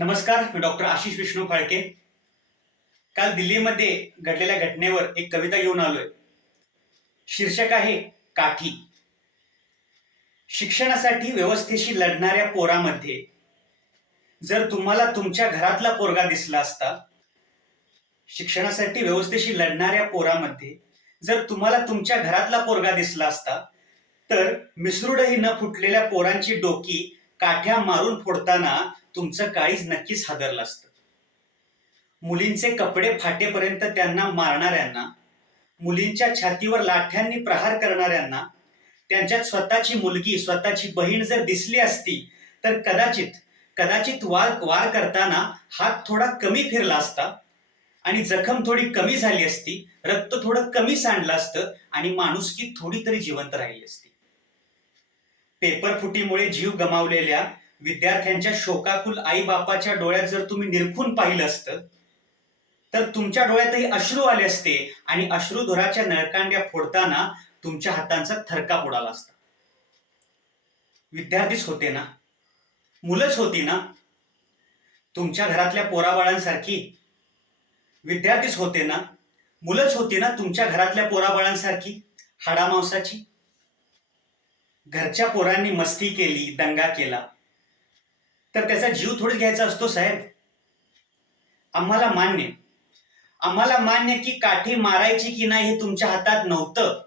नमस्कार, मी डॉक्टर आशिष विष्णू फाळके. काल दिल्लीमध्ये घडलेल्या घटनेवर एक कविता घेऊन आलोय. शीर्षक आहे काठी. शिक्षणासाठी व्यवस्थेशी लढणाऱ्या पोरामध्ये जर तुम्हाला तुमच्या घरातला पोरगा दिसला असता, शिक्षणासाठी व्यवस्थेशी लढणाऱ्या पोरामध्ये जर तुम्हाला तुमच्या घरातला पोरगा दिसला असता, तर मिसरूडही न फुटलेल्या पोरांची डोकी काठ्या मारून फोडताना तुमचं काळीज नक्कीच हादरलं असतं. मुलींचे कपडे फाटेपर्यंत त्यांना मारणाऱ्यांना, मुलींच्या छातीवर लाठ्यांनी प्रहार करणाऱ्यांना त्यांच्यात स्वतःची मुलगी, स्वतःची बहीण जर दिसली असती, तर कदाचित वार करताना हात थोडा कमी फिरला असता आणि जखम थोडी कमी झाली असती, रक्त थोडं कमी सांडलं असतं आणि माणुसकी थोडी तरी जिवंत राहिली असती. पेपर फुटीमुळे जीव गमावलेल्या विद्यार्थ्यांच्या शोकाकुल आई बापाच्या डोळ्यात जर तुम्ही निरखून पाहिलं असतं, तर तुमच्या डोळ्यातही अश्रू आले असते आणि अश्रुधुराच्या नळकांड्या फोडताना तुमच्या हातांचा थरकाप उडाला असता. विद्यार्थीच होते ना, मुलंच होती ना, तुमच्या घरातल्या पोराबाळांसारखी. विद्यार्थीच होते ना, मुलंच होती ना तुमच्या घरातल्या पोराबाळांसारखी, हाडामांसाची. घरच्या पोरांनी मस्ती केली, दंगा केला, तर त्याचा जीव थोडीच घ्यायचा असतो साहेब. आम्हाला मान्य की काठी मारायची की नाही हे तुमच्या हातात नव्हतं.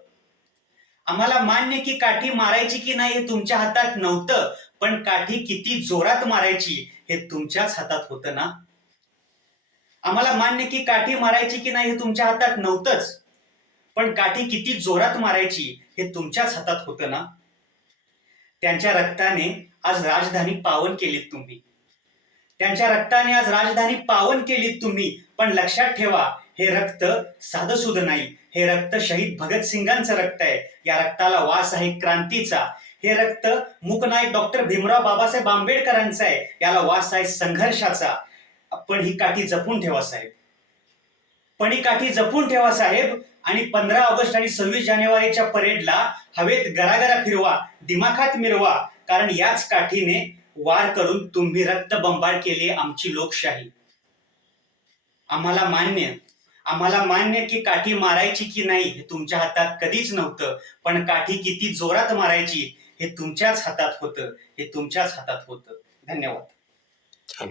आम्हाला मान्य की काठी मारायची की नाही हे तुमच्या हातात नव्हतं, पण काठी किती जोरात मारायची हे तुमच्याच हातात होतं ना. आम्हाला मान्य की काठी मारायची की नाही हे तुमच्या हातात नव्हतंच, पण काठी किती जोरात मारायची हे तुमच्याच हातात होतं ना. त्यांच्या रक्ताने आज राजधानी पावन केलीत तुम्ही. त्यांच्या रक्ताने आज राजधानी पावन केलीत तुम्ही. पण लक्षात ठेवा, हे रक्त साधं सुधं नाही. हे रक्त शहीद भगतसिंगांचं रक्त आहे. या रक्ताला वास आहे क्रांतीचा. हे रक्त मूकनायक डॉक्टर भीमराव बाबासाहेब आंबेडकरांचं आहे. याला वास आहे संघर्षाचा. पण ही काठी जपून ठेवा साहेब. आणि 15 ऑगस्ट आणि 26 जानेवारीच्या परेडला हवेत गरागरा फिरवा, दिमाखात मिरवा, कारण याच काठीने वार करून तुम्ही रक्तबंबाळ केली आमची लोकशाही. आम्हाला मान्य की काठी मारायची की नाही हे तुमच्या हातात कधीच नव्हतं, पण काठी किती जोरात मारायची हे तुमच्याच हातात होतं. धन्यवाद. छान.